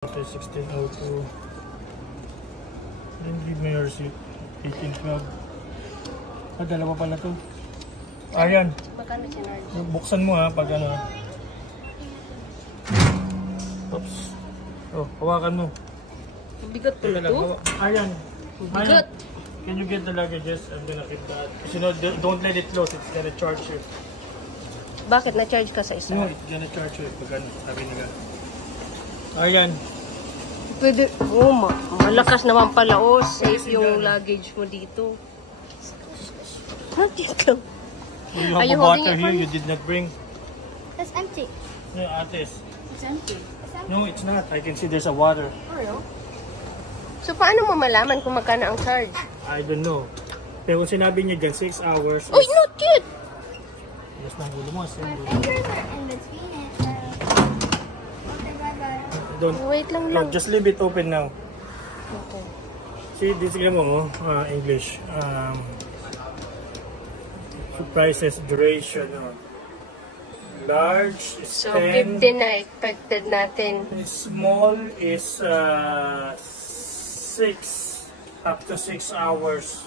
Okay, 1602. Then give me your receipt. 1812. Ah, dalawa pala to. Ayan. Magkano sinarge? Buksan mo ha, pag ano. Oops. Oh, hawakan mo. Bigat po na to? Ayan. Bigat. Can you get the luggages? I'm gonna keep that. Kasi no, don't let it close. It's gonna charge you. Bakit? Na-charge ka sa isa? No, it's gonna charge you. Pag ano, sabi nila. Ayan. Pwede. Oh, malakas naman pala. Oh, safe yung luggage mo dito. Natin lang. You have a water here you did not bring. That's empty. No, Ates. It's empty. No, it's not. I can see there's a water. Oh, no? So, paano mo malaman kung magkano ang charge? I don't know. Pero kung sinabi niya dyan, 6 hours. Oh, not yet! Yes, ng gulo mo. My fingers are in between it. Okay, bye-bye. Don't, Wait lang no, lang. just leave it open now. Okay. See, this is mo, English. Prices, duration. Large is So, 10. 15 na expected natin. Small is 6 up to 6 hours.